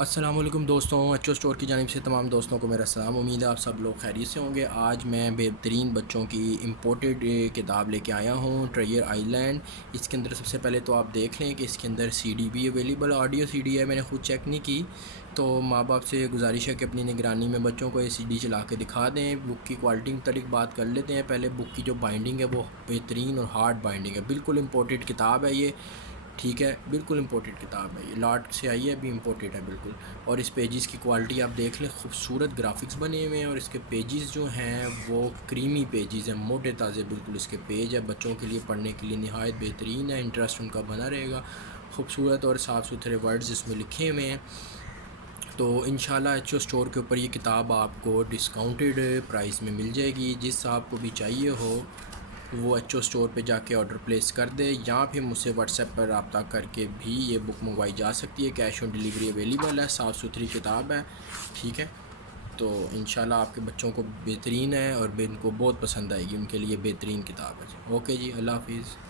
السلام علیکم دوستوں، ایچ او اسٹور کی جانب سے تمام دوستوں کو میرا سلام۔ امید ہے آپ سب لوگ خیریت سے ہوں گے۔ آج میں بہترین بچوں کی امپورٹڈ کتاب لے کے آیا ہوں، ٹریئر آئی لینڈ۔ اس کے اندر سب سے پہلے تو آپ دیکھ لیں کہ اس کے اندر سی ڈی بھی اویلیبل، آڈیو سی ڈی ہے، میں نے خود چیک نہیں کی، تو ماں باپ سے گزارش ہے کہ اپنی نگرانی میں بچوں کو یہ سی ڈی چلا کے دکھا دیں۔ بک کی کوالٹی متعلق بات کر لیتے ہیں۔ پہلے بک کی جو بائنڈنگ ہے وہ بہترین اور ہارڈ بائنڈنگ ہے، بالکل امپورٹڈ کتاب ہے یہ، ٹھیک ہے، بالکل امپورٹڈ کتاب ہے یہ، لاٹ سے آئی ہے، ابھی امپورٹڈ ہے بالکل۔ اور اس پیجز کی کوالٹی آپ دیکھ لیں، خوبصورت گرافکس بنے ہوئے ہیں، اور اس کے پیجز جو ہیں وہ کریمی پیجز ہیں، موٹے تازے بالکل اس کے پیج ہے، بچوں کے لیے پڑھنے کے لیے نہایت بہترین ہے، انٹرسٹ ان کا بنا رہے گا۔ خوبصورت اور صاف ستھرے ورڈز اس میں لکھے ہوئے ہیں۔ تو انشاءاللہ ایچ او اسٹور کے اوپر یہ کتاب آپ کو ڈسکاؤنٹڈ پرائس میں مل جائے گی۔ جس آپ کو بھی چاہیے ہو وہ ایچ او اسٹور پہ جا کے آرڈر پلیس کر دے، یا پھر مجھ سے واٹس ایپ پر رابطہ کر کے بھی یہ بک منگوائی جا سکتی ہے۔ کیش آن ڈیلیوری اویلیبل ہے، صاف ستھری کتاب ہے، ٹھیک ہے۔ تو انشاءاللہ آپ کے بچوں کو بہترین ہے اور ان کو بہت پسند آئے گی، ان کے لیے بہترین کتاب ہے۔ اوکے جی، اللہ حافظ۔